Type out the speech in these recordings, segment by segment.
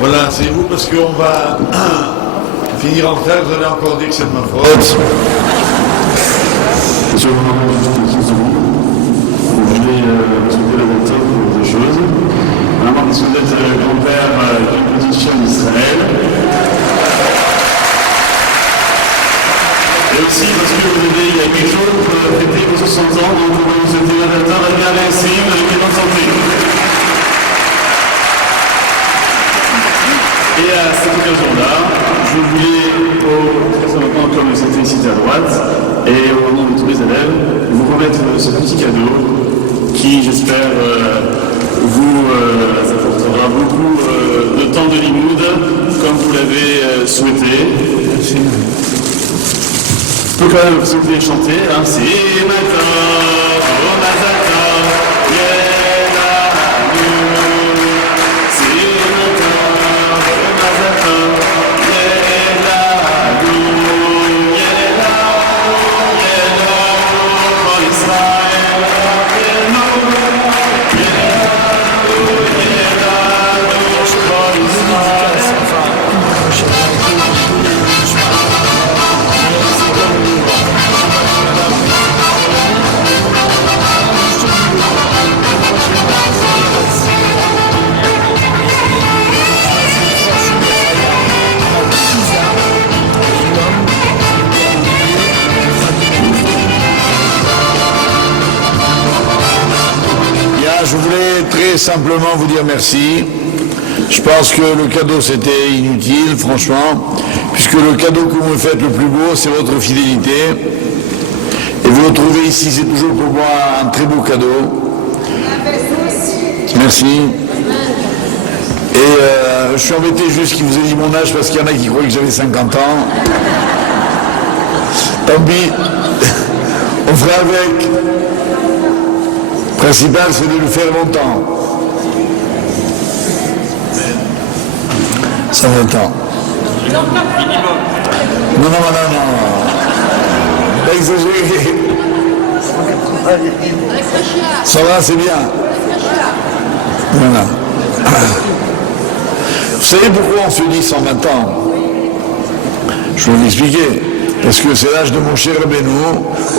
Voilà, c'est vous parce qu'on va finir en retard, vous allez encore dire que c'est de ma faute. Monsieur le je voulais souhaiter le docteur pour deux choses. Premièrement, parce que vous êtes grand-père d'une petite chienne d'Israël. Et aussi parce que vous avez, il y a 8 jours, fêté vos 60 ans, donc vous souhaitez le docteur et bien réussi, avec une bonne santé. Et à cette occasion-là, je voulais, très simplement, comme c'était cité à droite, et au nom de tous les élèves, vous remettre ce petit cadeau qui, j'espère, vous apportera beaucoup de temps de limoud, comme vous l'avez souhaité. Je peux quand même, si vous voulez chanter, hein, c'est maintenant, oh Mazaka, Je voulais très simplement vous dire merci. Je pense que le cadeau c'était inutile, franchement, puisque le cadeau que vous me faites le plus beau, c'est votre fidélité. Et vous le trouvez ici, c'est toujours pour moi un très beau cadeau. Merci. Et je suis embêté juste qu'il vous ait dit mon âge parce qu'il y en a qui croyaient que j'avais 50 ans. Tant pis, on fera avec. Le principal, c'est de le faire longtemps. 120 ans. Non. Pas exagéré. Ça va, c'est bien. Voilà. Vous savez pourquoi on se dit 120 ans? Je vais vous l'expliquer. Parce que c'est l'âge de mon cher Rabbeinu,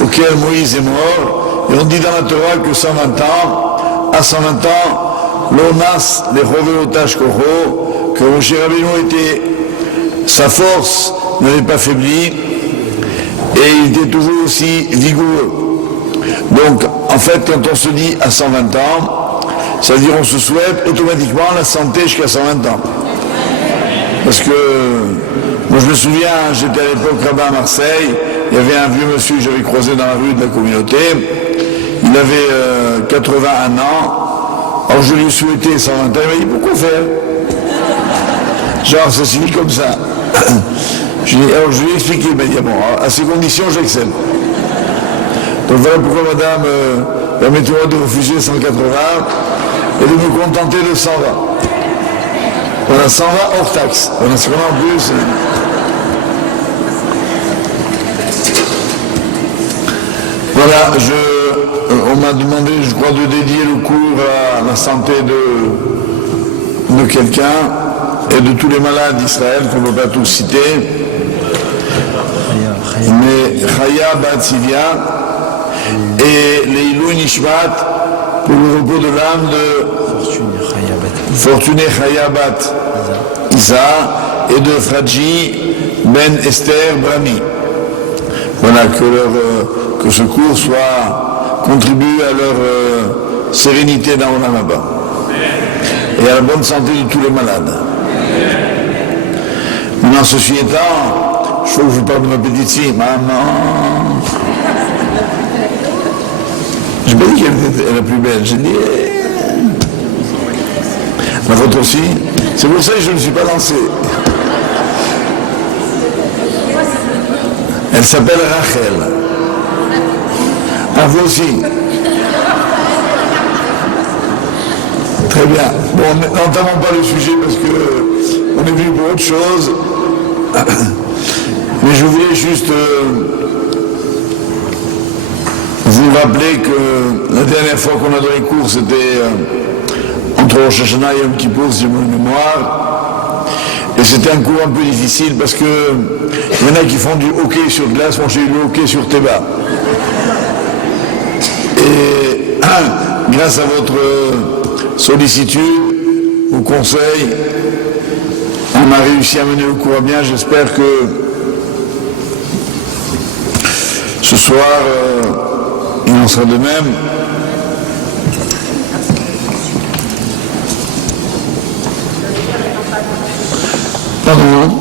auquel Moïse est mort. Et on dit dans la Torah que 120 ans, à 120 ans, l'onas, les rovelotash koro, que Moshe Rabbeinu était, sa force n'avait pas faibli, et il était toujours aussi vigoureux. Donc, en fait, quand on se dit à 120 ans, ça veut dire on se souhaite automatiquement la santé jusqu'à 120 ans. Parce que, moi je me souviens, j'étais à l'époque là-bas à Marseille, il y avait un vieux monsieur que j'avais croisé dans la rue de la communauté. Il avait 81 ans. Alors je lui ai souhaité 120 ans. Il m'a dit pourquoi faire? Genre ça se finit comme ça. Alors je lui ai expliqué. Il m'a dit bon, à ces conditions j'accepte. Donc voilà pourquoi madame permettez-moi de refuser 180 et de me contenter de 120. Voilà, 120 hors taxe. Voilà, c'est vraiment en plus. Voilà, on m'a demandé, je crois, de dédier le cours à la santé de quelqu'un et de tous les malades d'Israël, qu'on ne peut pas tous citer. Mais Chaya Bat Sivia et Leilou Nishmat pour le repos de l'âme de Fortuné Chaya Bat Isa et de Fradji Ben Esther Brami. Voilà, que ce cours soit contribue à leur sérénité dans l'Olam Haba et à la bonne santé de tous les malades. Maintenant, ceci étant, je faut que je vous parle de ma petite fille. Maman, je me dis qu'elle était la plus belle. J'ai dit, la vôtre aussi. C'est pour ça que je ne suis pas lancé. Elle s'appelle Rachel. Ah, vous aussi. Très bien. Bon, n'entamons pas le sujet parce que on est venu pour autre chose. Mais je voulais juste vous rappeler que la dernière fois qu'on a donné cours, c'était entre Rosh Hashanah et Yom Kippour, si j'ai bonne mémoire. Et c'était un cours un peu difficile parce que il y en a qui font du hockey sur glace, moi j'ai eu le hockey sur Théba. Et grâce à votre sollicitude, vos conseils, on a réussi à mener le cours à bien. J'espère que ce soir, il en sera de même. Pardon,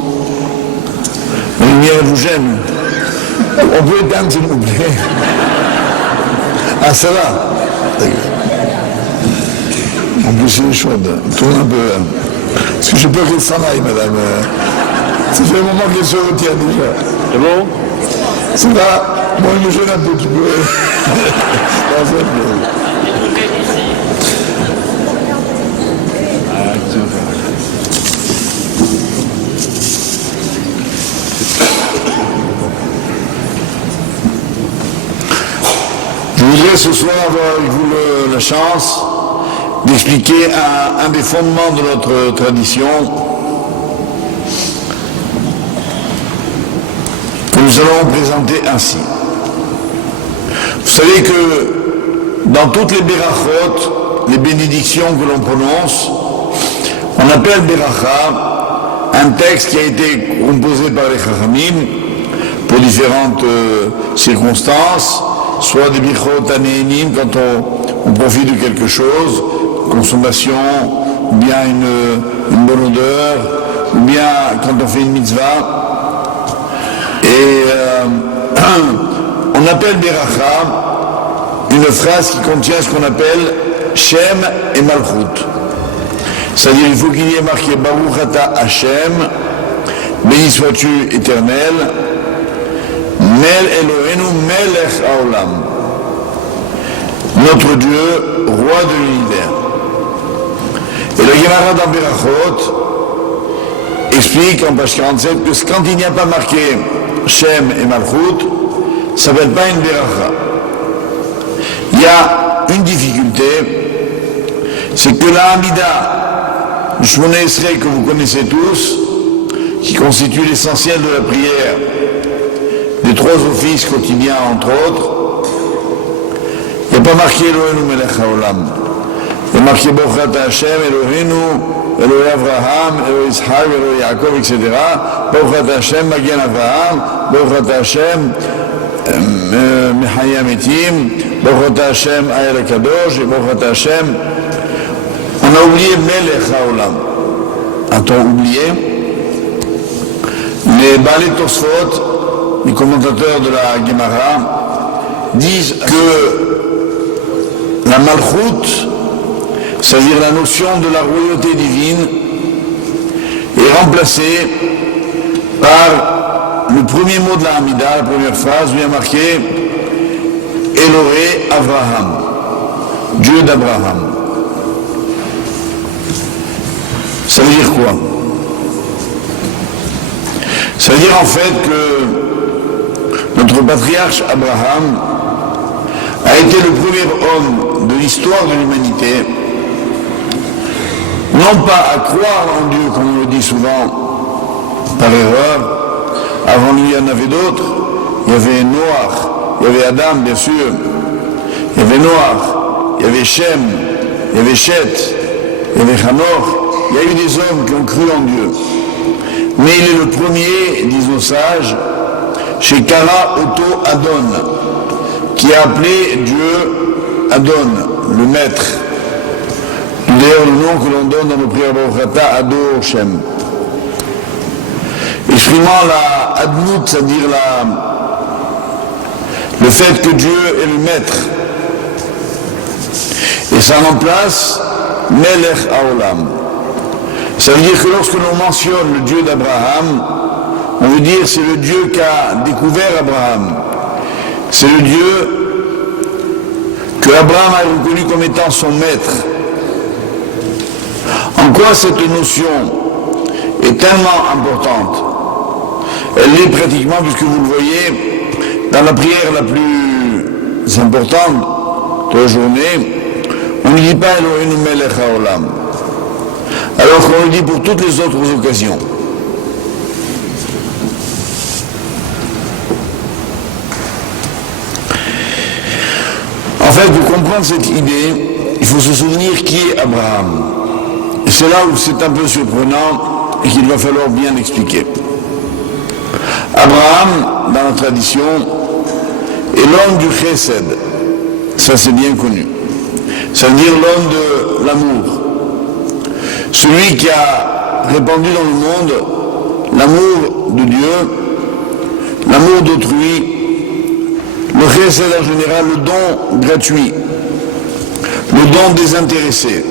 la lumière vous gêne. On peut éteindre s'il vous plaît. Ah, ça va. En plus, il est chaude. Tourne un peu. Parce que j'ai peur qu'elle s'en aille, madame. Ça fait un moment qu'elle se retient déjà. C'est bon? Ça va. Moi, il me gêne un peu, tu peux. Non, ça va. Je voudrais ce soir avoir avec vous la chance d'expliquer un des fondements de notre tradition que nous allons présenter ainsi. Vous savez que dans toutes les berachot, les bénédictions que l'on prononce, on appelle beracha un texte qui a été composé par les chachamim pour différentes circonstances, soit des birchot anénim quand on profite de quelque chose, consommation, ou bien une bonne odeur, ou bien quand on fait une mitzvah. Et on appelle beracha une phrase qui contient ce qu'on appelle Shem et Malchut. C'est-à-dire il faut qu'il y ait marqué Baruch Ata Hashem, béni sois-tu éternel, Mel Elohenu Melech Haolam, notre Dieu, roi de l'univers. Et le Gemara dans Berachot explique en page 47 que quand il n'y a pas marqué Shem et Malchut, ça ne s'appelle pas une Beracha. Il y a une difficulté, c'est que la Hamida, le Shmoneh Esrei que vous connaissez tous, qui constitue l'essentiel de la prière, des trois offices quotidiens entre autres, il n'y a pas marqué Elohenu Melech Haolam. Il y a marqué Baruch Ata Hashem, Elohenu, Elohei Avraham, Elohei Yitzhak, Elohei Yaakov, etc. Baruch Ata Hashem, Magen Avraham, Baruch Ata Hashem, Mechayei Hametim, Baruch Ata Hashem, Ha'el HaKadosh, et Baruch Ata Hashem. On a oublié Melech Haolam. A-t-on oublié? Les Baalei Tosfot, les commentateurs de la Gemara, disent que la Malchut, c'est-à-dire la notion de la royauté divine, est remplacée par le premier mot de la Hamida, la première phrase, bien marqué Elohei Avraham, Dieu d'Abraham. Ça veut dire quoi? Ça veut dire en fait que notre patriarche Abraham a été le premier homme de l'histoire de l'humanité, non pas à croire en Dieu comme on le dit souvent par erreur. Avant lui il y en avait d'autres, il y avait Noach, il y avait Adam bien sûr, il y avait Noach, il y avait Shem, il y avait Shet, il y avait Hanoch, il y a eu des hommes qui ont cru en Dieu. Mais il est le premier, disent nos sages, chez Kara Otto Adon, qui a appelé Dieu Adon, le maître. D'ailleurs, le nom que l'on donne dans nos prières Baruch Ata Ador Shem. Exprimant la Adnout, c'est-à-dire le fait que Dieu est le maître. Et ça remplace Melech Haolam. Ça veut dire que lorsque l'on mentionne le Dieu d'Abraham, on veut dire c'est le Dieu qu'a découvert Abraham. C'est le Dieu que Abraham a reconnu comme étant son maître. En quoi cette notion est tellement importante? Elle l'est pratiquement, puisque vous le voyez, dans la prière la plus importante de la journée, on ne dit pas Elohenu Melech Haolam. alors qu'on le dit pour toutes les autres occasions. En fait, pour comprendre cette idée, il faut se souvenir qui est Abraham. Et c'est là où c'est un peu surprenant et qu'il va falloir bien expliquer. Abraham, dans la tradition, est l'homme du chesed. Ça, c'est bien connu. Ça veut dire l'homme de l'amour. Celui qui a répandu dans le monde l'amour de Dieu, l'amour d'autrui, le chesed en général, le don gratuit, le don désintéressé.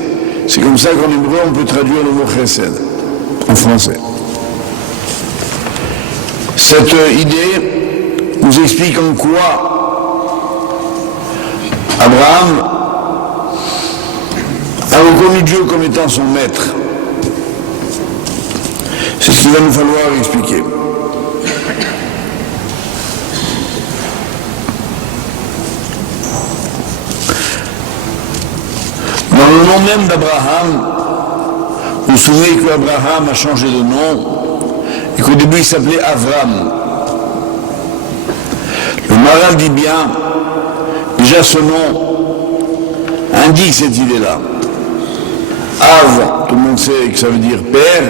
C'est comme ça qu'en hébreu on peut traduire le mot chesed en français. Cette idée nous explique en quoi Abraham a reconnu Dieu comme étant son maître. C'est ce qu'il va nous falloir expliquer. Dans le nom même d'Abraham, vous vous souvenez qu'Abraham a changé de nom et qu'au début il s'appelait Avram. Le Maral dit bien, déjà ce nom indique cette idée-là. Av, tout le monde sait que ça veut dire père,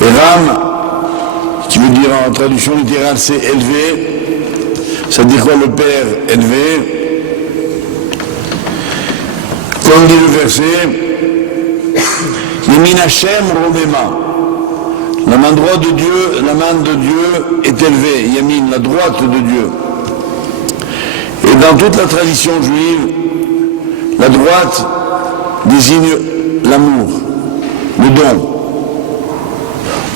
et Ram, qui veut dire en traduction littérale c'est élevé, ça veut dire quoi le père élevé? Comme dit le verset, Yemin Hashem Romema, la main droite de Dieu, la main de Dieu est élevée, Yamin, la droite de Dieu. Et dans toute la tradition juive, la droite désigne l'amour, le don.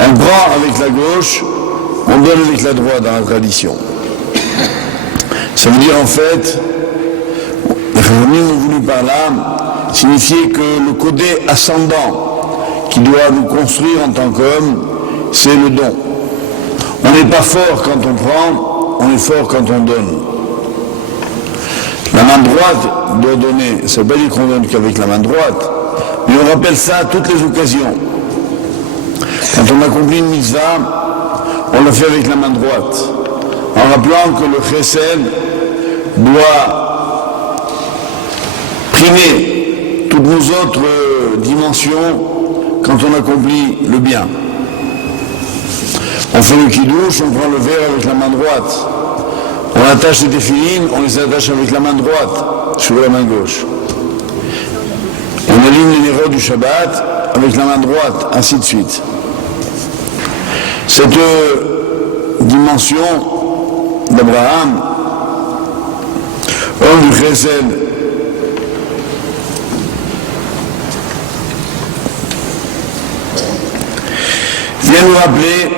On prend avec la gauche, on donne avec la droite dans la tradition. Ça veut dire en fait, les Chachamim ont voulu par là signifier que le côté ascendant qui doit nous construire en tant qu'homme, c'est le don. On n'est pas fort quand on prend, on est fort quand on donne. La main droite doit donner, ça ne veut pas dire qu'on donne qu'avec la main droite, mais on rappelle ça à toutes les occasions. Quand on accomplit une mitzvah, on le fait avec la main droite, en rappelant que le chesed doit primer toutes nos autres dimensions quand on accomplit le bien. On fait le kidouche, on prend le verre avec la main droite. On attache les téphilines, on les attache avec la main droite sur la main gauche. On aligne les nérodes du Shabbat avec la main droite, ainsi de suite. Cette dimension d'Abraham, homme du chesed, vient nous rappeler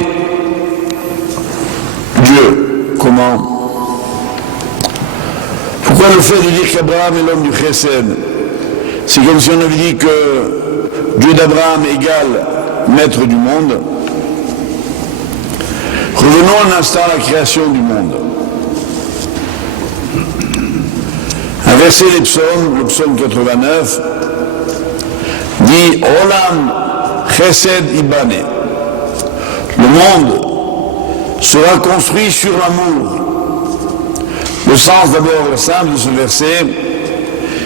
Dieu. Comment? Pourquoi le fait de dire qu'Abraham est l'homme du chesed? C'est comme si on avait dit que Dieu d'Abraham égale maître du monde. Revenons un instant à la création du monde. Un verset des psaumes, le psaume 89, dit Olam chesed ibane. Le monde sera construit sur l'amour. Le sens d'abord simple de ce verset,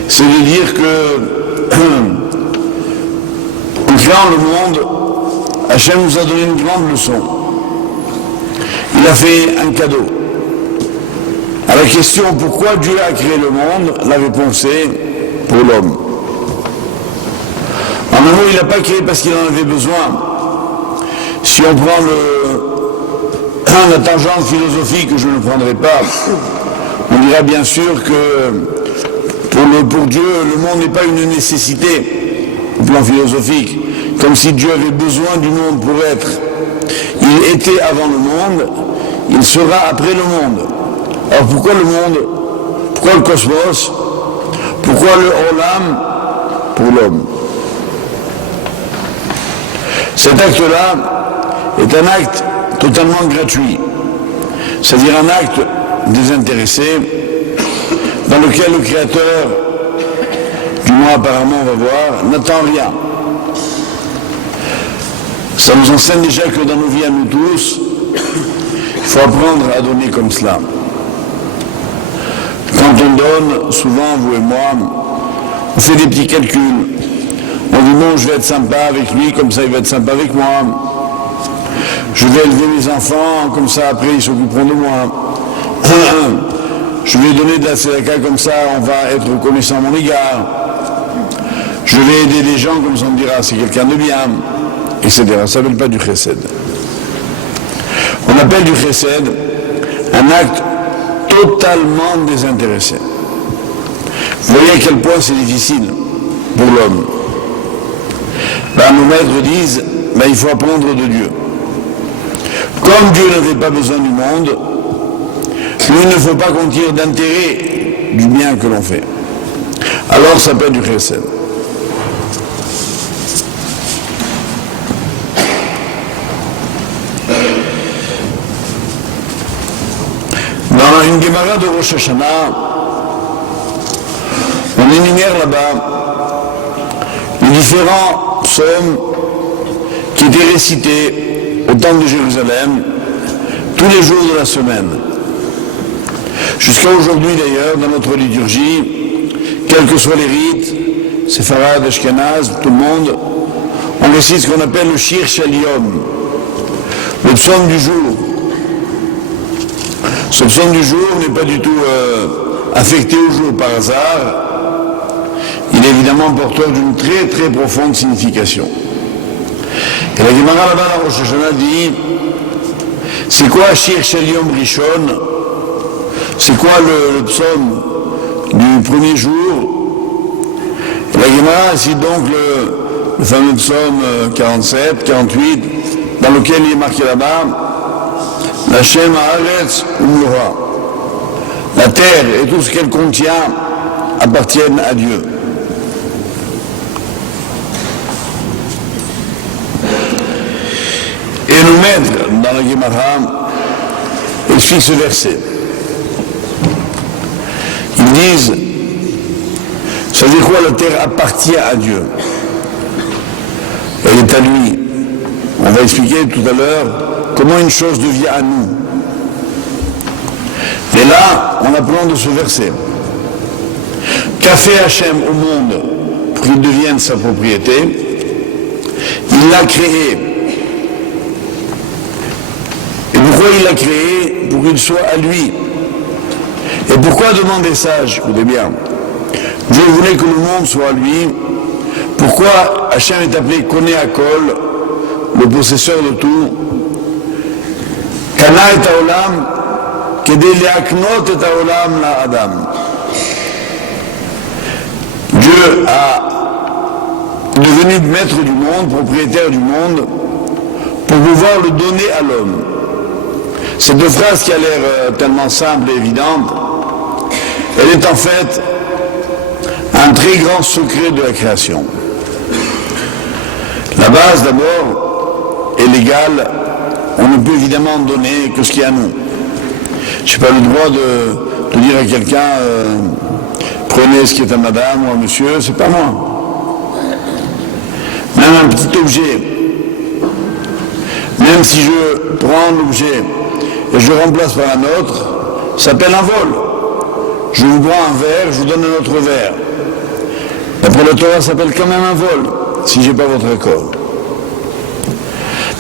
c'est de dire que en créant le monde, Hachem nous a donné une grande leçon. Il a fait un cadeau. À la question pourquoi Dieu a créé le monde, la réponse est pour l'homme. En un mot, il n'a pas créé parce qu'il en avait besoin. Si on prend la tangente philosophique, que je ne prendrai pas, on dira bien sûr que pour Dieu, le monde n'est pas une nécessité au plan philosophique, comme si Dieu avait besoin du monde pour être. Il était avant le monde, il sera après le monde. Alors pourquoi le monde? Pourquoi le cosmos? Pourquoi le Olam? Pour l'homme. Cet acte-là est un acte totalement gratuit, c'est-à-dire un acte désintéressé dans lequel le Créateur, du moins apparemment on va voir, n'attend rien. Ça nous enseigne déjà que dans nos vies à nous tous, il faut apprendre à donner comme cela. Quand on donne, souvent, vous et moi, on fait des petits calculs. On dit bon, je vais être sympa avec lui, comme ça il va être sympa avec moi. Je vais élever mes enfants, comme ça après ils s'occuperont de moi. Je vais donner de la tzedaka, comme ça on va être reconnaissant à mon égard. Je vais aider des gens, comme ça on me dira c'est quelqu'un de bien, etc. Ça ne s'appelle pas du chesed. On appelle du chesed un acte totalement désintéressé. Vous voyez à quel point c'est difficile pour l'homme. Nos maîtres disent, il faut apprendre de Dieu. Comme Dieu n'avait pas besoin du monde, il ne faut pas qu'on tire d'intérêt du bien que l'on fait. Alors ça s'appelle du chesed. Dans une Gemara de Rosh Hashanah, on énumère là-bas les différents psaumes qui étaient récités au temple de Jérusalem tous les jours de la semaine. Jusqu'à aujourd'hui d'ailleurs, dans notre liturgie, quels que soient les rites, séfarades, ashkénazes, tout le monde, on récite ce qu'on appelle le Shir Shel Yom, le psaume du jour. Ce psaume du jour n'est pas du tout affecté au jour par hasard. Il est évidemment porteur d'une très très profonde signification. Et la Gemara là-bas, la Rosh Hashanah dit, c'est quoi Shir Shel Yom Rishon? C'est quoi le psaume du premier jour? Et la Gemara cite donc le fameux psaume 47, 48, dans lequel il est marqué là-bas, la Shem Haaretz Umloha. La terre et tout ce qu'elle contient appartiennent à Dieu. Et nos maîtres, dans la Gemara, expliquent ce verset. Ils disent, ça veut dire quoi, la terre appartient à Dieu? Elle est à lui. On va expliquer tout à l'heure comment une chose devient à nous. Et là, on apprend de ce verset. Qu'a fait Hachem au monde pour qu'il devienne sa propriété? Il l'a créé. Et pourquoi il l'a créé? Pour qu'il soit à lui. Et pourquoi demander ça? Écoutez bien. Dieu voulait que le monde soit à lui. Pourquoi Hachem est appelé Koné Akol, le possesseur de tout? Kana et Haolam, Kedei leaknot et Haolam la Adam. Dieu a devenu maître du monde, propriétaire du monde, pour pouvoir le donner à l'homme. Cette phrase qui a l'air tellement simple et évidente, elle est en fait un très grand secret de la création. La base d'abord est légale, on ne peut évidemment donner que ce qui est à nous. Je n'ai pas le droit de dire à quelqu'un prenez ce qui est à madame ou à monsieur, c'est pas moi. Même un petit objet, même si je prends l'objet et je le remplace par un autre, ça s'appelle un vol. Je vous prends un verre, je vous donne un autre verre. D'après la Torah, ça s'appelle quand même un vol, si je n'ai pas votre accord.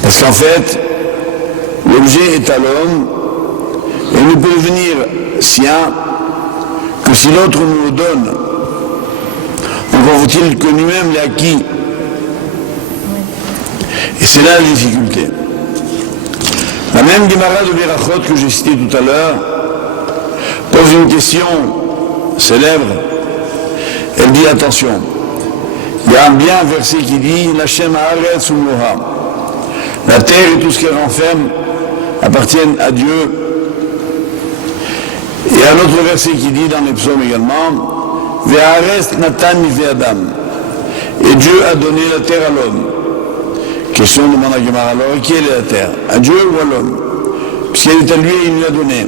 Parce qu'en fait, l'objet est à l'homme, et il ne peut devenir sien que si l'autre nous le donne. Encore faut-il que lui-même l'ait acquis. Et c'est là la difficulté. La même Gemara de Berachot que j'ai citée tout à l'heure pose une question célèbre. Elle dit attention, il y a bien un verset qui dit la Shem Haaretz Umloha. La terre et tout ce qu'elle renferme appartiennent à Dieu. Et un autre verset qui dit dans les psaumes également Ve'aretz Natan mi Adam. Et Dieu a donné la terre à l'homme. Question demande à Gemara, alors qui est la terre? À Dieu ou à l'homme? Puisqu'elle est à lui et il l'a donnée.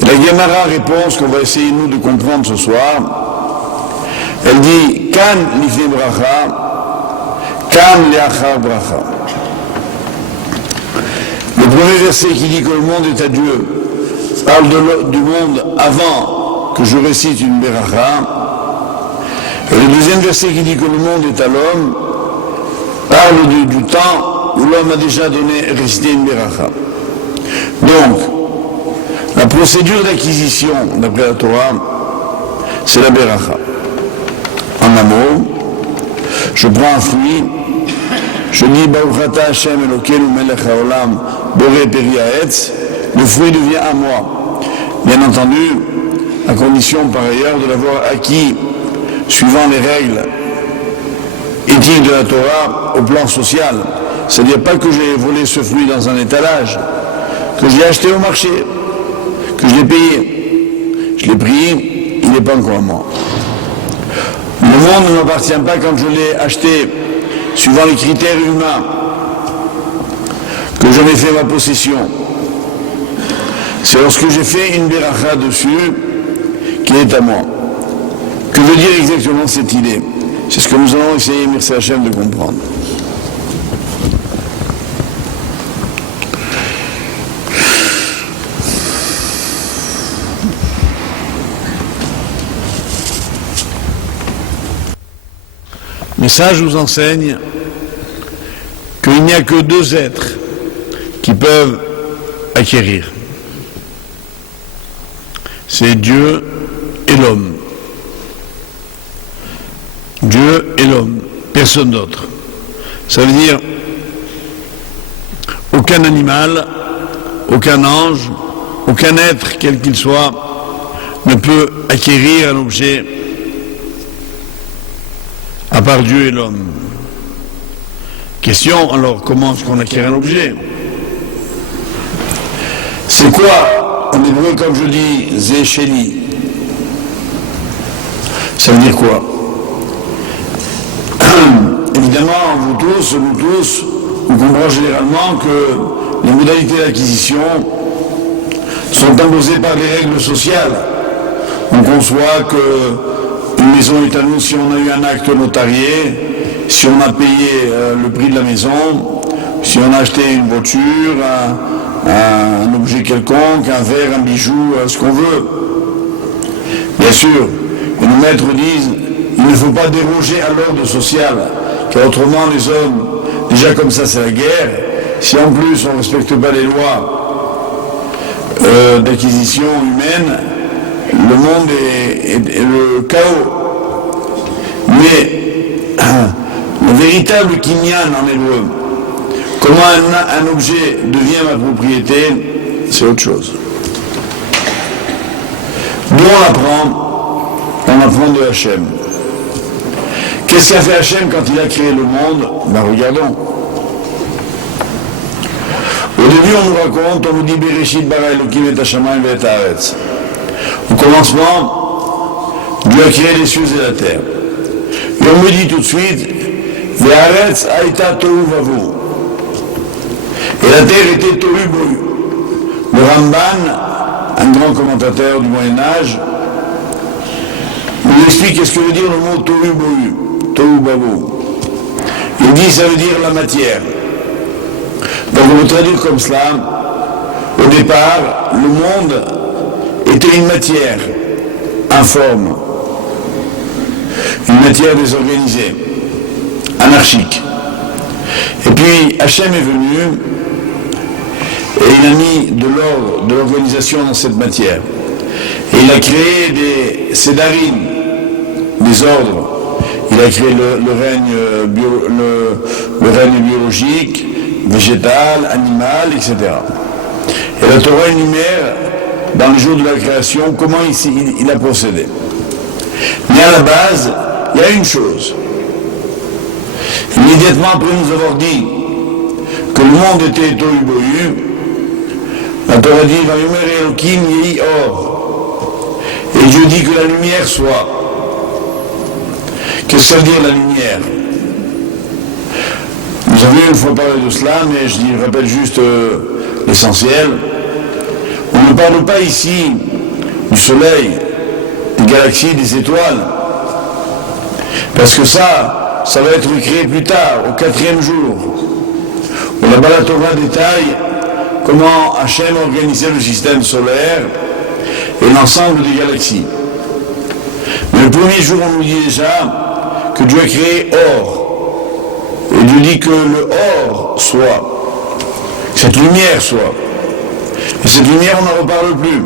Et la Gemara répond ce qu'on va essayer nous de comprendre ce soir. Elle dit Kan lifnei bracha Kam leachar bracha. Le premier verset qui dit que le monde est à Dieu parle du monde avant que je récite une beracha. Et le deuxième verset qui dit que le monde est à l'homme parle du temps où l'homme a déjà récité une beracha. Donc, la procédure d'acquisition d'après la Torah, c'est la beracha. En un mot, je prends un fruit, je dis Baruch Ata Hashem Elokeinu Melech Haolam Boré Peri Haetz, le fruit devient à moi. Bien entendu, à condition par ailleurs de l'avoir acquis suivant les règles éthiques de la Torah au plan social. C'est-à-dire pas que j'ai volé ce fruit dans un étalage, que je l'ai acheté au marché, que je l'ai payé. Je l'ai pris, il n'est pas encore à moi. Le monde ne m'appartient pas quand je l'ai acheté suivant les critères humains, que j'en ai fait ma possession. C'est lorsque j'ai fait une beracha dessus qu'il est à moi. Que veut dire exactement cette idée? C'est ce que nous allons essayer, merci Hachem, de comprendre. Mais ça, je vous enseigne qu'il n'y a que deux êtres qui peuvent acquérir. C'est Dieu et l'homme. Dieu et l'homme, personne d'autre. Ça veut dire aucun animal, aucun ange, aucun être, quel qu'il soit, ne peut acquérir un objet à part Dieu et l'homme. Question, alors, comment est-ce qu'on acquiert un objet? C'est quoi, en hébreu, comme je dis, Zécheli? Ça veut dire quoi? Évidemment, nous tous, on comprend généralement que les modalités d'acquisition sont imposées par les règles sociales. On conçoit que une maison est à nous si on a eu un acte notarié, si on a payé le prix de la maison, si on a acheté une voiture, un objet quelconque, un verre, un bijou, ce qu'on veut. Bien sûr, et nos maîtres disent, il ne faut pas déroger à l'ordre social, car autrement les hommes, déjà comme ça c'est la guerre, si en plus on ne respecte pas les lois d'acquisition humaine, le monde est le chaos. Mais le véritable kinyan en hébreu, comment un objet devient ma propriété, c'est autre chose. D'où on apprend de Hachem. Qu'est-ce qu'a fait Hachem quand il a créé le monde? Ben regardons. Au début, on nous raconte, on nous dit Bereshit bara Elokim et hashamayim ve'et haaretz. Au commencement, Dieu a créé les cieux et la terre. Et on me dit tout de suite, ve'haaretz haïta tohu vavu. Et la terre était tohu bohu. Le Ramban, un grand commentateur du Moyen-Âge, nous explique qu'est-ce que veut dire le mot tohu bohu, tohu vavu. Il dit ça veut dire la matière. Donc on peut traduire comme cela, au départ, le monde était une matière informe, une matière désorganisée, anarchique. Et puis Hachem est venu et il a mis de l'ordre, de l'organisation dans cette matière. Et il a créé des sédarim, des ordres. Il a créé le règne biologique, végétal, animal, etc. Et la Torah énumère, dans les jours de la création, comment il a procédé. Mais à la base, il y a une chose. Immédiatement après nous avoir dit que le monde était tohu bohu, la Torah dit Vayomer Elokim yehi or. Et Dieu dit que la lumière soit. Qu'est-ce que ça veut dire la lumière? Nous avions une fois parlé de cela, mais je rappelle juste l'essentiel. On ne parle pas ici du soleil, des galaxies, des étoiles. Parce que ça, ça va être créé plus tard, au 4e jour. Où là-bas la Torah détaille comment Hachem organisait le système solaire et l'ensemble des galaxies. Mais le premier jour, on nous dit déjà que Dieu a créé or. Et Dieu dit que le or soit, que cette lumière soit. Et cette lumière, on n'en reparle plus.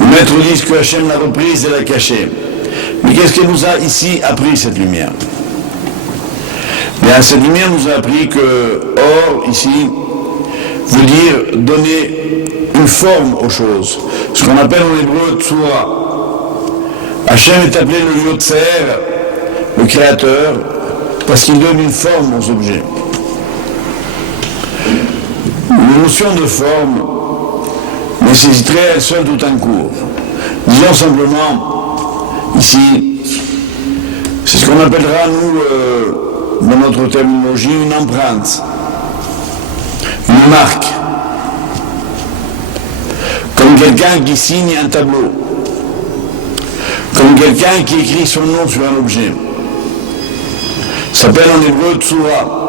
Les maîtres disent que Hachem l'a reprise et l'a cachée. Mais qu'est-ce qu'elle nous a ici appris, cette lumière? Bien, cette lumière nous a appris que or, ici, veut dire donner une forme aux choses. Ce qu'on appelle en hébreu tsura. Hachem est appelé le Yotzer, le créateur, parce qu'il donne une forme aux objets. Une notion de forme nécessiterait elle seule tout un cours. Disons simplement, ici, c'est ce qu'on appellera, nous, dans notre terminologie, une empreinte, une marque, comme quelqu'un qui signe un tableau, comme quelqu'un qui écrit son nom sur un objet. Ça s'appelle en hébreu tsura.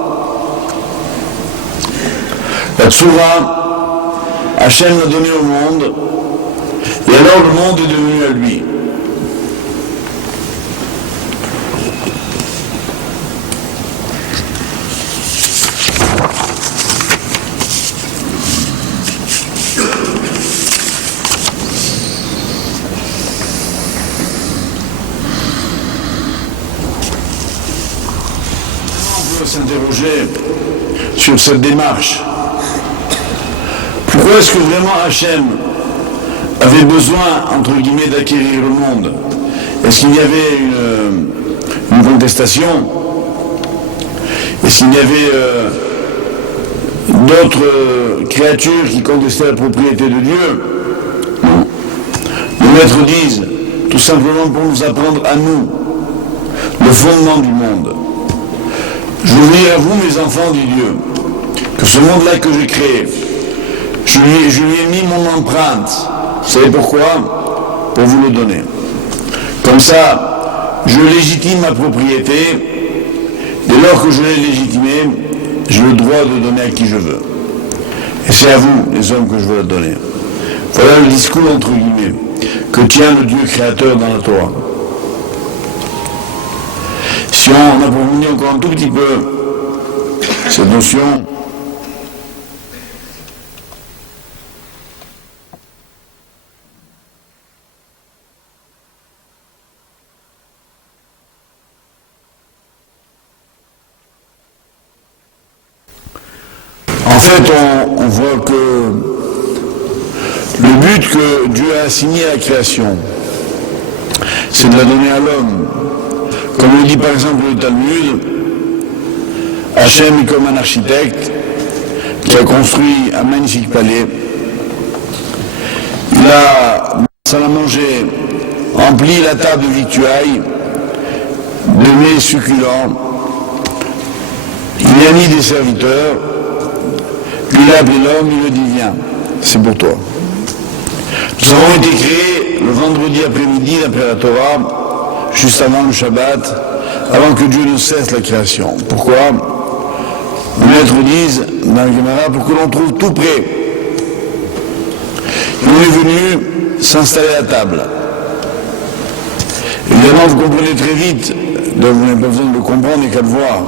La tsura, Hachem l'a donnée au monde, et alors le monde est devenu à lui. On peut s'interroger sur cette démarche. Pourquoi est-ce que vraiment Hachem avait besoin, entre guillemets, d'acquérir le monde? Est-ce qu'il y avait une contestation? Est-ce qu'il y avait d'autres créatures qui contestaient la propriété de Dieu? Non. Les maîtres disent, tout simplement pour nous apprendre à nous, le fondement du monde. Je veux dire à vous, mes enfants, dit Dieu, que ce monde-là que j'ai créé, je lui ai mis mon empreinte. Vous savez pourquoi? Pour vous le donner. Comme ça, je légitime ma propriété. Dès lors que je l'ai légitimée, j'ai le droit de donner à qui je veux. Et c'est à vous, les hommes, que je veux le donner. Voilà le discours, entre guillemets, que tient le Dieu créateur dans la Torah. Si on approfondit encore un tout petit peu cette notion, en fait, on voit que le but que Dieu a assigné à la création, c'est de la donner à l'homme. Comme le dit par exemple le Talmud, Hachem est comme un architecte qui a construit un magnifique palais. Il a, salle à manger, rempli la table de victuailles, de mets succulents. Il y a mis des serviteurs. Puis il a appelé l'homme, il lui dit viens, c'est pour toi. Nous avons été créés le vendredi après-midi, d'après la Torah, juste avant le Shabbat, avant que Dieu ne cesse la création. Pourquoi? Les maîtres disent, dans le Gemara, pour que l'on trouve tout prêt. Il est venu s'installer à table. Évidemment, vous comprenez très vite, donc vous n'avez pas besoin de le comprendre et qu'à le voir.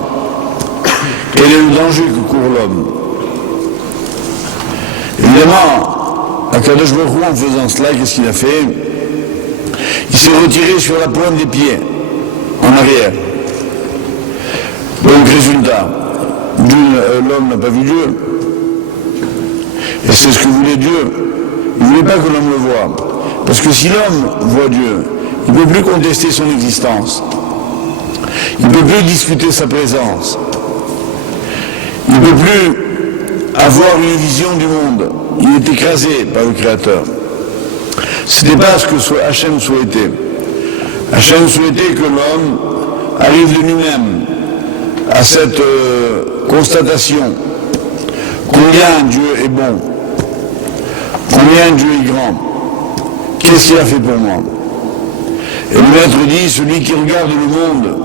Quel est le danger que court l'homme? Évidemment, Akadosh Baruch Hu, en faisant cela, qu'est-ce qu'il a fait? Il s'est retiré sur la pointe des pieds, en arrière. Donc, résultat, l'homme n'a pas vu Dieu. Et c'est ce que voulait Dieu. Il ne voulait pas que l'homme le voie. Parce que si l'homme voit Dieu, il ne peut plus contester son existence. Il ne peut plus discuter sa présence. Il ne peut plus avoir une vision du monde. Il est écrasé par le Créateur. Ce n'était pas ce que Hachem souhaitait. Hachem souhaitait que l'homme arrive de lui-même à cette constatation combien Dieu est bon, combien Dieu est grand, qu'est-ce qu'il a fait pour moi. Et le maître dit, celui qui regarde le monde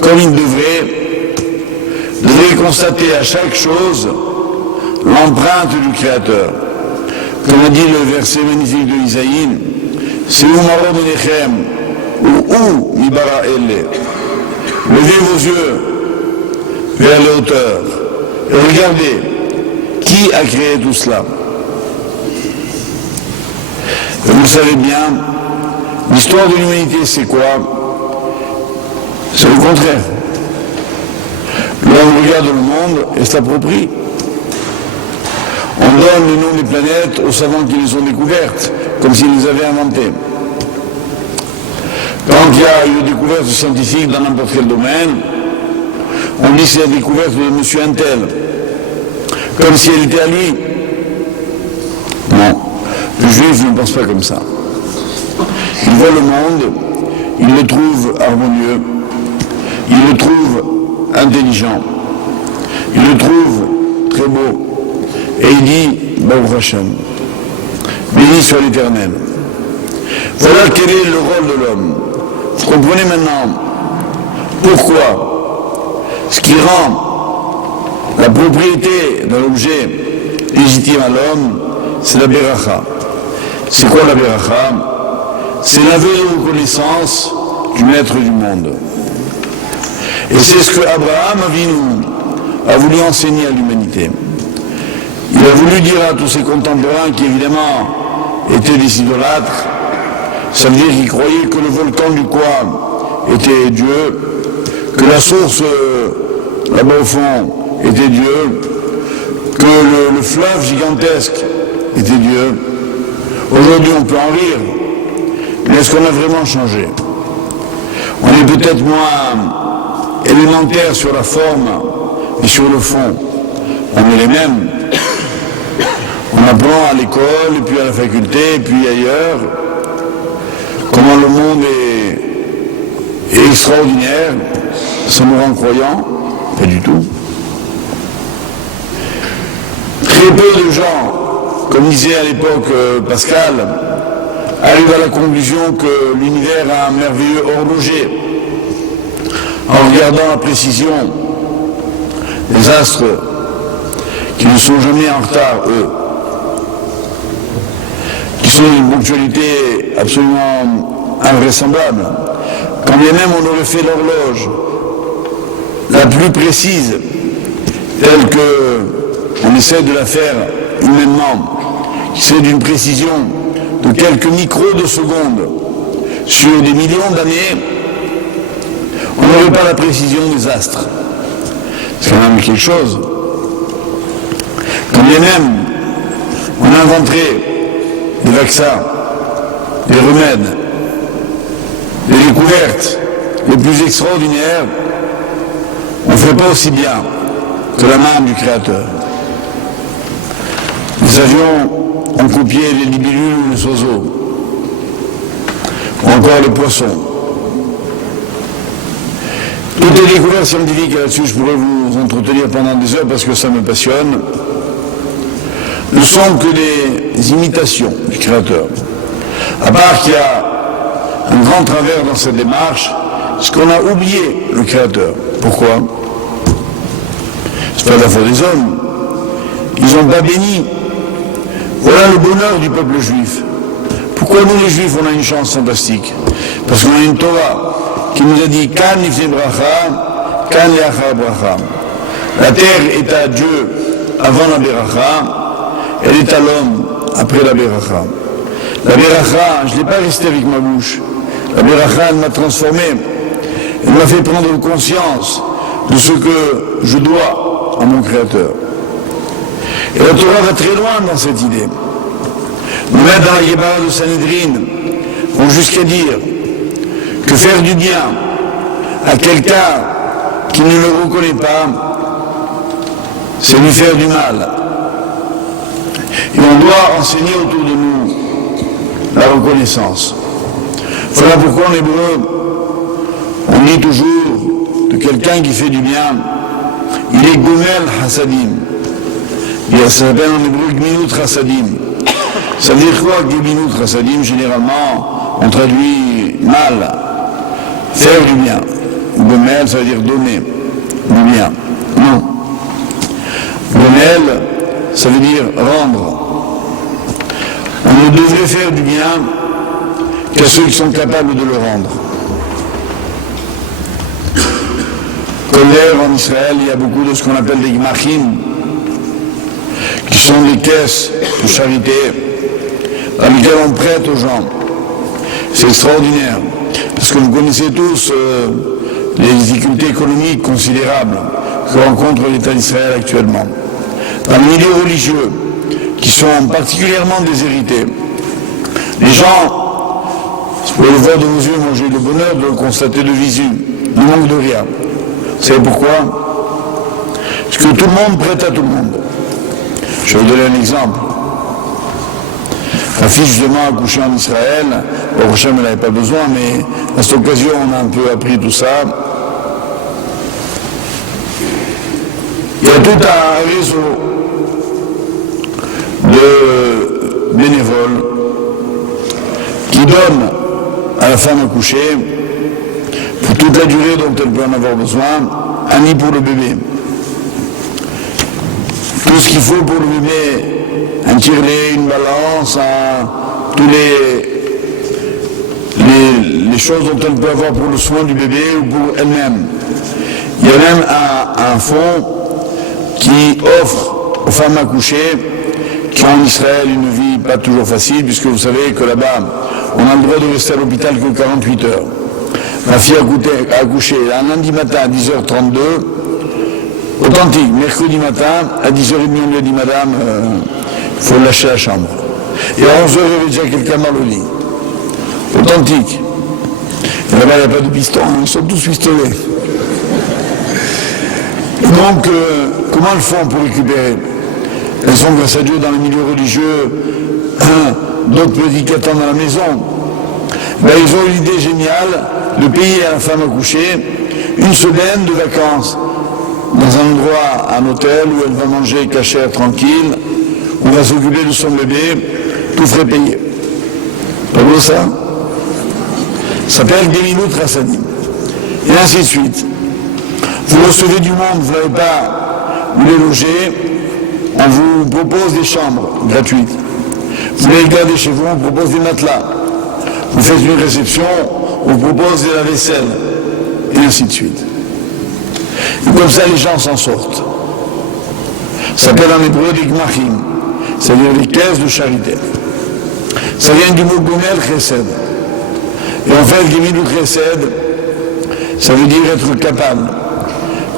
comme il devrait constater à chaque chose l'empreinte du Créateur. Comme a dit le verset magnifique de Isaïe, c'est Umaro Menechem, ou Mibara Elle. Levez vos yeux vers les hauteurs et regardez qui a créé tout cela. Et vous savez bien, l'histoire de l'humanité, c'est quoi? C'est le contraire. L'homme regarde le monde et s'approprie. On donne le nom des planètes aux savants qui les ont découvertes, comme s'ils les avaient inventées. Quand il y a une découverte scientifique dans n'importe quel domaine, on dit c'est la découverte de monsieur Untel, comme si elle était à lui. Non, le juif ne pense pas comme ça. Il voit le monde, il le trouve harmonieux, il le trouve intelligent, il le trouve très beau, et il dit Baruch Hashem, béni soit l'Éternel. Voilà quel est le rôle de l'homme. Vous comprenez maintenant pourquoi ce qui rend la propriété d'un objet légitime à l'homme, c'est la Beracha. C'est quoi la Beracha? C'est la vraie reconnaissance du maître du monde. Et c'est ce que Abraham a voulu enseigner à l'humanité. Il a voulu dire à tous ses contemporains qui évidemment étaient des idolâtres, ça veut dire qu'ils croyaient que le volcan du Quoi était Dieu, que la source là-bas au fond était Dieu, que le fleuve gigantesque était Dieu. Aujourd'hui on peut en rire, mais est-ce qu'on a vraiment changé? On est peut-être moins élémentaire sur la forme et sur le fond. On est les mêmes. On apprend à l'école, et puis à la faculté, et puis ailleurs, comment le monde est extraordinaire. Ça nous rend croyants? Pas du tout. Très peu de gens, comme disait à l'époque Pascal, arrivent à la conclusion que l'univers a un merveilleux horloger. En regardant la précision des astres qui ne sont jamais en retard, eux, qui sont d'une ponctualité absolument invraisemblable. Quand bien même on aurait fait l'horloge la plus précise, telle que on essaie de la faire humainement, qui serait d'une précision de quelques micros de secondes sur des millions d'années, on n'aurait pas la précision des astres. C'est quand même quelque chose. Quand bien même on inventerait des vaccins, des remèdes, des découvertes les plus extraordinaires, on ne fait pas aussi bien que la main du Créateur. Les avions ont copié les libellules ou les oiseaux, ou encore les poissons. Toutes les découvertes scientifiques là-dessus, je pourrais vous entretenir pendant des heures parce que ça me passionne, ne sont que des imitations du Créateur. À part qu'il y a un grand travers dans cette démarche, c'est qu'on a oublié le Créateur. Pourquoi? C'est pas la faute des hommes. Ils n'ont pas béni. Voilà le bonheur du peuple juif. Pourquoi nous les juifs on a une chance fantastique? Parce qu'on a une Torah qui nous a dit Kan nifne bracha, kan leachar bracha. La terre est à Dieu avant la beracha, elle est à l'homme après la beracha. La beracha, je ne l'ai pas restée avec ma bouche. La beracha, elle m'a transformé. Elle m'a fait prendre conscience de ce que je dois à mon Créateur. Et la Torah va très loin dans cette idée. Nous mettre dans la Gemara de Sanhedrin vont jusqu'à dire que faire du bien à quelqu'un qui ne le reconnaît pas, c'est lui faire du mal. Et on doit enseigner autour de nous la reconnaissance. Voilà pourquoi en hébreu, on dit toujours de quelqu'un qui fait du bien, il est Gomel Hasadim. Ça s'appelle en hébreu Gminut Hasadim. Ça veut dire quoi Gminut Hasadim? Généralement, on traduit mal. Faire du bien. Gomel, ça veut dire donner du bien. Non. Gomel, ça veut dire rendre. On ne devrait faire du bien qu'à ceux qui sont capables de le rendre. Colère en Israël, il y a beaucoup de ce qu'on appelle des gmachim, qui sont des caisses de charité dans lesquelles on prête aux gens. C'est extraordinaire, parce que vous connaissez tous les difficultés économiques considérables que rencontre l'État d'Israël actuellement. Dans les milieux religieux, qui sont particulièrement déshérités, les gens, vous pouvez le voir de vos yeux, moi j'ai eu le bonheur de le constater de visu, ne manque de rien. Vous savez pourquoi? Parce que tout le monde prête à tout le monde. Je vais vous donner un exemple. Ma fille justement a accouché en Israël. Au prochain, elle n'avait pas besoin, mais à cette occasion, on a un peu appris tout ça. Il y a tout un réseau de bénévoles qui donnent à la femme accouchée, pour toute la durée dont elle peut en avoir besoin, un nid pour le bébé. Tout ce qu'il faut pour le bébé, un tire-lait, une balance, tous les choses dont elle peut avoir pour le soin du bébé ou pour elle-même. Il y a même un fonds qui offre aux femmes accouchées qui ont en Israël une vie pas toujours facile, puisque vous savez que là-bas, on a le droit de rester à l'hôpital que 48 heures. Ma fille a accouché un lundi matin à 10h32, authentique, mercredi matin, à 10h30, on lui a dit, madame, il faut lâcher la chambre. Et à 11h, il y avait déjà quelqu'un dans le lit. Authentique. Et là-bas, il n'y a pas de piston, ils sont tous pistolés. Et donc, comment elles font pour récupérer? Elles sont, grâce à Dieu, dans les milieux religieux, d'autres petits qui attendent à la maison. Ben, ils ont une idée géniale de payer à la femme accouchée une semaine de vacances dans un endroit, un hôtel où elle va manger cachère tranquille, où elle va s'occuper de son bébé, tout frais payé. Pas beau ça? Ça s'appelle Gemilut Chassadim. Et ainsi de suite. Vous recevez du monde, vous n'avez pas où les loger, on vous propose des chambres gratuites. Vous voulez garder chez vous, on vous propose des matelas. Vous faites une réception, on vous propose de la vaisselle, et ainsi de suite. Et comme ça, les gens s'en sortent. Ça s'appelle en hébreu des gmachim, c'est-à-dire les caisses de charité. Ça vient du mot gomel chesed. Et en fait, gemilut chesed, ça veut dire être capable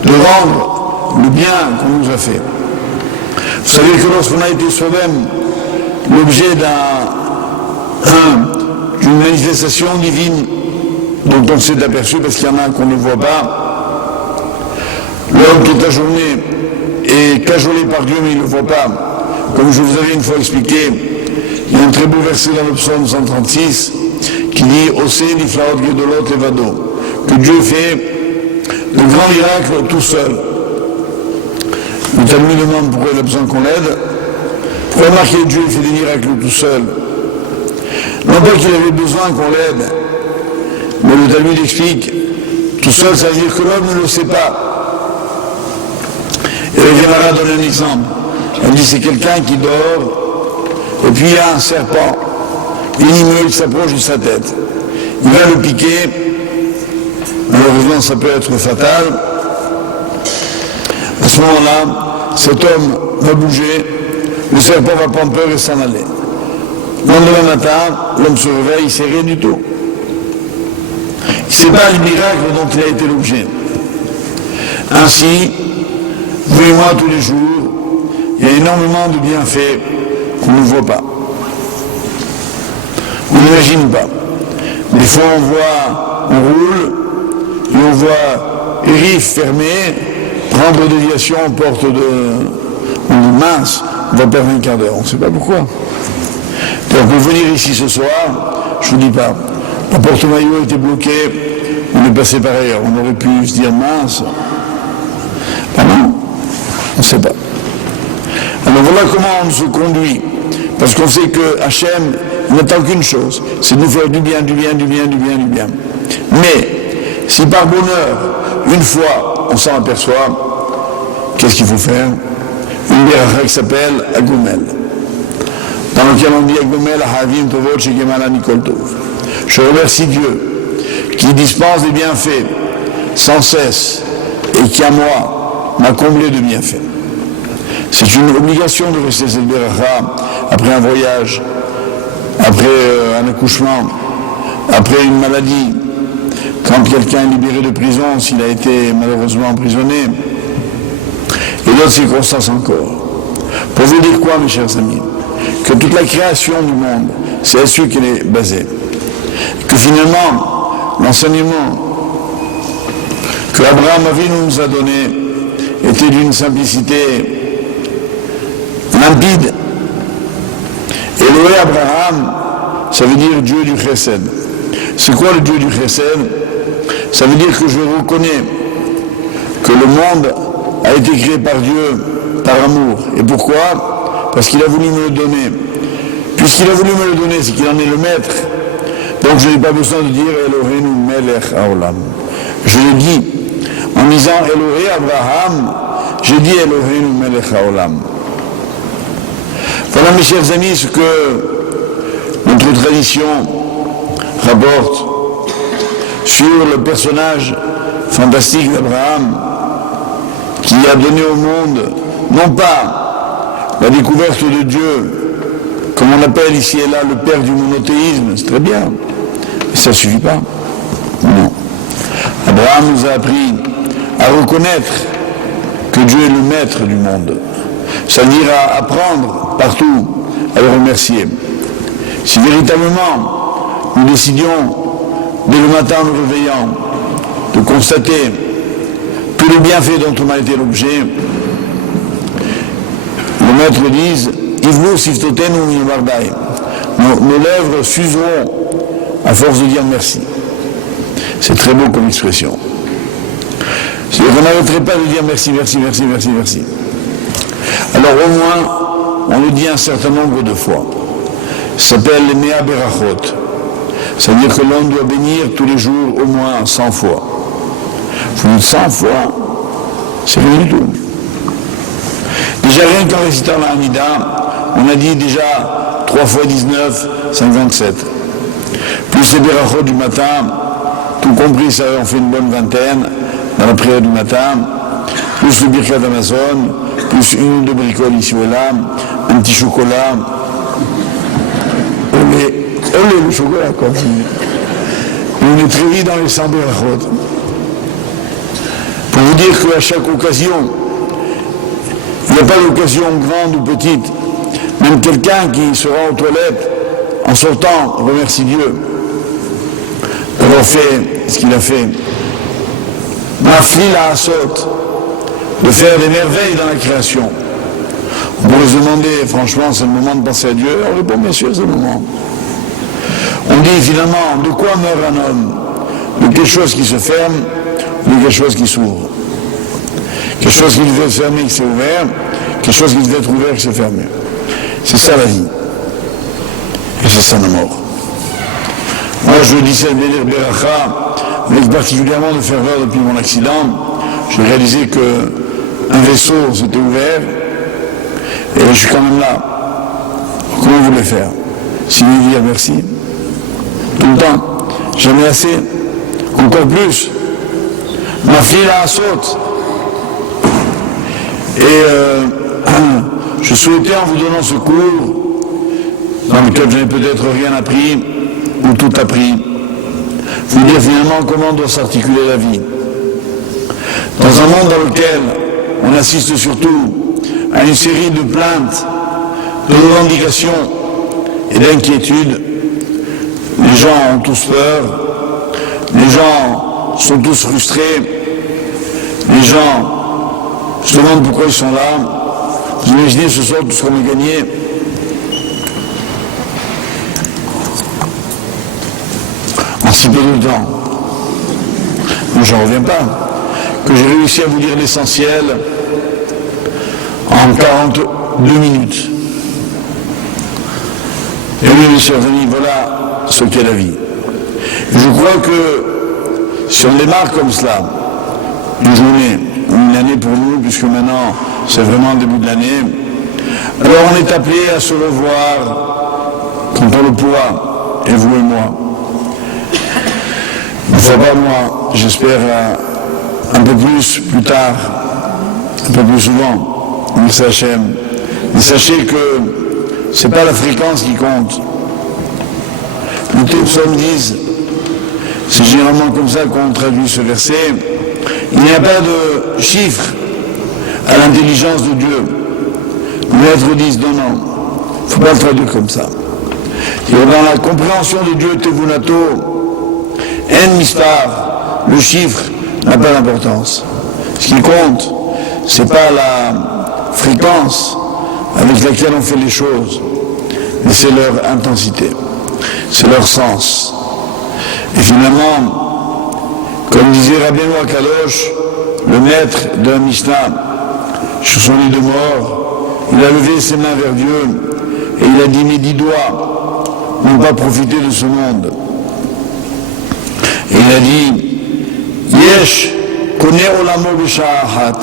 de rendre le bien qu'on nous a fait. Vous savez que lorsqu'on a été soi-même l'objet d'une manifestation divine dont on s'est aperçu, parce qu'il y en a qu'on ne voit pas, l'homme toute la journée est cajolé par Dieu mais il ne le voit pas. Comme je vous avais une fois expliqué, il y a un très beau verset dans le psaume 136 qui dit « Ose niflaot gedolot levado » que Dieu fait de grands miracles tout seul. Le Talmud demande pourquoi il a besoin qu'on l'aide. Pourquoi marquer Dieu fait des miracles tout seul? Non pas qu'il avait besoin qu'on l'aide, mais le Talmud explique, tout seul ça veut dire que l'homme ne le sait pas. Et le Gemara donne un exemple. Elle dit c'est quelqu'un qui dort, et puis il y a un serpent, venimeux, il s'approche de sa tête. Il va le piquer, malheureusement ça peut être fatal. À ce moment-là, cet homme va bouger, le serpent va prendre peur et s'en aller. Le lendemain matin, l'homme se réveille, il ne sait rien du tout. Il ne sait pas le miracle dont il a été l'objet. Ainsi, vous et moi tous les jours, il y a énormément de bienfaits qu'on ne voit pas. On n'imagine pas. Des fois on roule, et on voit Érif fermé, prendre déviation aux portes de mince, on va perdre un quart d'heure, on ne sait pas pourquoi. Donc pour venir ici ce soir, je ne vous dis pas, la porte maillot était bloquée, on est passé par ailleurs, on aurait pu se dire mince. Ah non, on ne sait pas. Alors voilà comment on se conduit, parce qu'on sait que Hachem n'attend qu'une chose, c'est de nous faire du bien, du bien, du bien, du bien, du bien. Mais Si par bonheur, une fois, on s'en aperçoit, qu'est-ce qu'il faut faire? Une beracha qui s'appelle Agumel, dans lequel on dit Agumel Havim Tovot Shegemala Nikol Tov. Je remercie Dieu qui dispense des bienfaits sans cesse et qui à moi m'a comblé de bienfaits. C'est une obligation de rester cette beracha après un voyage, après un accouchement, après une maladie, quand quelqu'un est libéré de prison, s'il a été malheureusement emprisonné, et d'autres circonstances encore. Pour vous dire quoi, mes chers amis? Que toute la création du monde, c'est là-dessus qu'elle est basée. Que finalement, l'enseignement que Abraham Avinu nous a donné était d'une simplicité limpide. Elohé Abraham, ça veut dire Dieu du Chesed. C'est quoi le Dieu du Chesed? Ça veut dire que je reconnais que le monde a été créé par Dieu, par amour. Et pourquoi? Parce qu'il a voulu me le donner. Puisqu'il a voulu me le donner, c'est qu'il en est le maître. Donc je n'ai pas besoin de dire Eloheinu melech haolam. Je le dis en disant Elohé Abraham, j'ai dit Eloheinu melech haolam. Voilà, mes chers amis, ce que notre tradition rapporte sur le personnage fantastique d'Abraham qui a donné au monde, non pas la découverte de Dieu, comme on appelle ici et là le père du monothéisme, c'est très bien, mais ça ne suffit pas. Non. Abraham nous a appris à reconnaître que Dieu est le maître du monde, c'est-à-dire à apprendre partout à le remercier. Si véritablement nous décidions, dès le matin en nous réveillant, de constater tous les bienfaits dont on a été l'objet, les maîtres disent Ivlu siftotenu minubardai. Nos lèvres s'useront à force de dire merci. C'est très beau comme expression. C'est-à-dire qu'on n'arrêterait pas de dire merci, merci, merci, merci, merci. Alors au moins, on le dit un certain nombre de fois. Ça s'appelle les Mea Berachot. C'est-à-dire que l'homme doit bénir tous les jours au moins 100 fois. Vous dites 100 fois, c'est rien du tout. Déjà rien qu'en récitant la Hamida, on a dit déjà 3 fois 19, 57. Plus les Berachot du matin, tout compris, ça en fait une bonne vingtaine dans la prière du matin, plus le Birkat Amazon, plus une ou deux bricoles ici ou là, un petit chocolat. Olé le chocolat, quoi. On est très vite dans les 100 Berachot. Pour vous dire qu'à chaque occasion, il n'y a pas d'occasion grande ou petite. Même quelqu'un qui se rend aux toilettes, en sortant, remercie Dieu d'avoir fait ce qu'il a fait. Mafli la asot, de faire des merveilles dans la création. On pourrait se demander, franchement, c'est le moment de penser à Dieu. On répond, bien sûr, c'est le moment. On dit finalement, de quoi meurt un homme? De quelque chose qui se ferme, ou de quelque chose qui s'ouvre. Quelque chose qui devait être fermé, qui s'est ouvert, quelque chose qui devait être ouvert, qui s'est fermé. C'est ça la vie. Et c'est ça la mort. Moi, je dis cette Beracha, avec particulièrement de ferveur depuis mon accident. J'ai réalisé qu'un vaisseau s'était ouvert, et je suis quand même là. Comment vous voulez faire? Si vous dire merci, tout le temps, jamais assez, encore plus. Ma fille la saute. Et je souhaitais, en vous donnant ce cours, dans lequel je n'ai peut-être rien appris, ou tout appris, vous dire finalement comment doit s'articuler la vie. Dans un monde dans lequel on assiste surtout à une série de plaintes, de revendications et d'inquiétudes, les gens ont tous peur, les gens sont tous frustrés, les gens se demandent pourquoi ils sont là. Vous imaginez ce soir tout ce qu'on a gagné. En si peu de temps. Moi, j'en reviens pas. Que j'ai réussi à vous dire l'essentiel en 42 minutes. Et oui, mes chers amis, voilà ce qu'est la vie. Et je crois que si on démarre comme cela, une journée, une année pour nous, puisque maintenant c'est vraiment le début de l'année, alors on est appelé à se revoir quand on le pourra, et vous et moi. Une fois par mois, j'espère un peu plus tard, un peu plus souvent, merci Hachem. Mais sachez que ce n'est pas la fréquence qui compte. Les psaumes disent, c'est généralement comme ça qu'on traduit ce verset, il n'y a pas de chiffre à l'intelligence de Dieu. Les maîtres disent non, il ne faut pas le traduire comme ça. Et dans la compréhension de Dieu, Tevunato, En Mispar, le chiffre n'a pas d'importance. Ce qui compte, ce n'est pas la fréquence avec laquelle on fait les choses, mais c'est leur intensité, c'est leur sens. Et finalement, comme disait Rabbeinu Akadosh, le maître de la Mishnah, sur son lit de mort, il a levé ses mains vers Dieu et il a dit, mes 10 doigts n'ont pas profité de ce monde. Et il a dit, Yesh, connais Olamo B'Sha'ahat.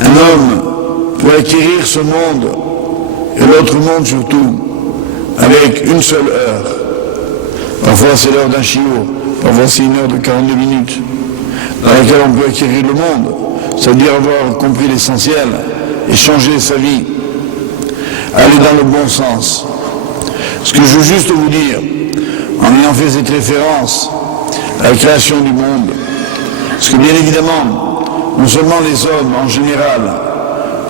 Un homme peut acquérir ce monde et l'autre monde surtout avec une seule heure. Parfois c'est l'heure d'un shiur, parfois c'est une heure de 42 minutes dans laquelle on peut acquérir le monde, c'est-à-dire avoir compris l'essentiel et changer sa vie, aller dans le bon sens. Ce que je veux juste vous dire, en ayant fait cette référence à la création du monde, parce que bien évidemment, non seulement les hommes en général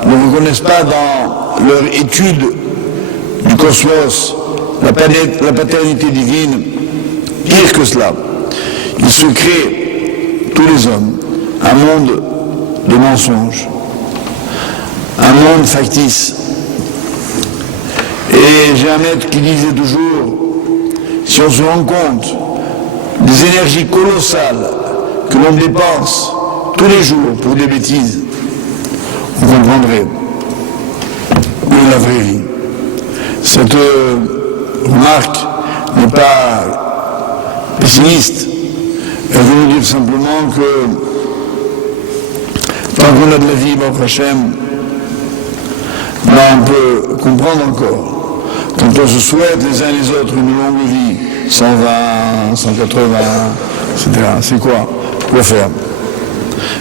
ne reconnaissent pas dans leur étude du cosmos la paternité divine, pire que cela, ils se créent, tous les hommes, un monde de mensonges, un monde factice. Et j'ai un maître qui disait toujours, si on se rend compte des énergies colossales que l'on dépense tous les jours pour des bêtises, on comprendrait où est la vraie vie. Cette remarque n'est pas pessimiste, elle veut dire simplement que tant qu'on a de la vie, Baruch Hashem, on peut comprendre encore. Quand on se souhaite les uns les autres une longue vie, 120, 180, etc., c'est quoi? Pourquoi faire?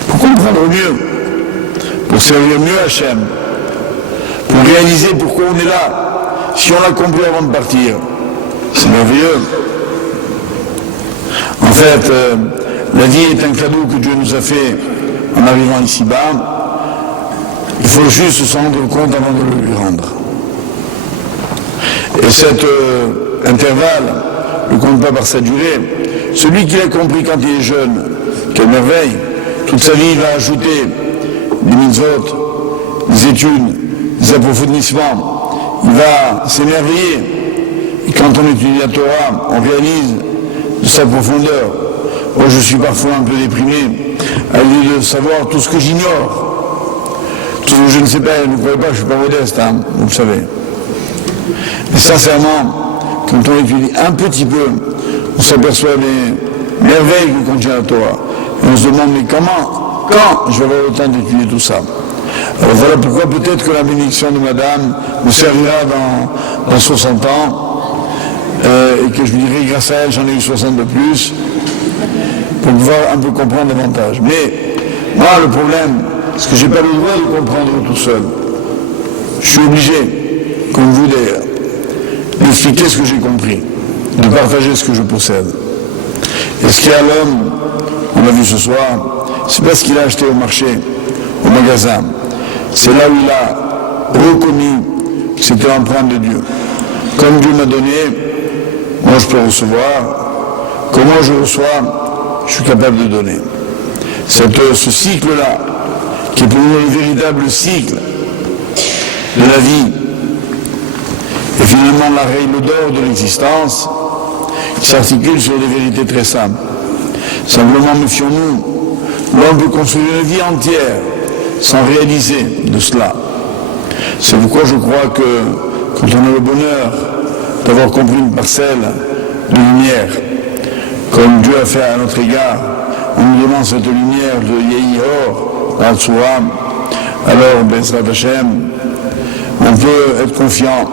Pour comprendre mieux, pour servir mieux Hachem, pour réaliser pourquoi on est là, si on l'a compris avant de partir. C'est merveilleux. En fait, la vie est un cadeau que Dieu nous a fait en arrivant ici-bas. Il faut juste s'en rendre compte avant de le lui rendre. Et cet intervalle ne compte pas par sa durée. Celui qui l'a compris quand il est jeune, quelle merveille, toute sa vie il va ajouter des mitzvot, des études, des approfondissements, il va s'émerveiller. Et quand on étudie la Torah, on réalise de sa profondeur. Oh, je suis parfois un peu déprimé à l'idée de savoir tout ce que j'ignore. Tout ce que je ne sais pas, ne croyez pas, je ne suis pas modeste, hein, vous le savez. Mais sincèrement, quand on étudie un petit peu, on s'aperçoit des merveilles que contient la Torah. Et on se demande, mais quand je vais avoir le temps d'étudier tout ça? Alors voilà pourquoi peut-être que la bénédiction de Madame me servira dans 60 ans, et que je lui dirai, grâce à elle, j'en ai eu 60 de plus, pour pouvoir un peu comprendre davantage. Mais moi, le problème, c'est que je n'ai pas le droit de comprendre tout seul. Je suis obligé, comme vous d'ailleurs, d'expliquer ce que j'ai compris, de partager ce que je possède. Et ce qu'il y a à l'homme, on l'a vu ce soir, c'est pas ce qu'il a acheté au marché, au magasin. C'est là où il a reconnu que c'était l'empreinte de Dieu. Comme Dieu m'a donné, moi je peux recevoir. Comment je reçois, je suis capable de donner. Ce cycle-là, qui est pour nous le véritable cycle de la vie, et finalement la règle d'or de l'existence, qui s'articule sur des vérités très simples. Simplement, méfions-nous, l'homme peut construire une vie entière sans réaliser de cela. C'est pourquoi je crois que quand on a le bonheur d'avoir compris une parcelle de lumière, comme Dieu a fait à notre égard, en nous donnant cette lumière de Yehi Or, dans le Surah, alors, Bezrat Hashem, on peut être confiant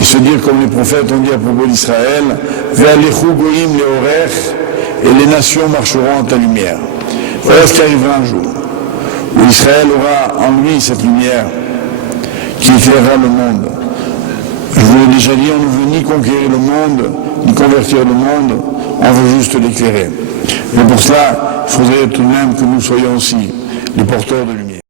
et se dire comme les prophètes ont dit à propos d'Israël, Ve'alechu goyim leorech, et les nations marcheront en ta lumière. Voilà ce qui arrivera un jour, où Israël aura en lui cette lumière qui éclairera le monde. Je vous l'ai déjà dit, on ne veut ni conquérir le monde, ni convertir le monde, on veut juste l'éclairer. Mais pour cela, il faudrait tout de même que nous soyons aussi les porteurs de lumière.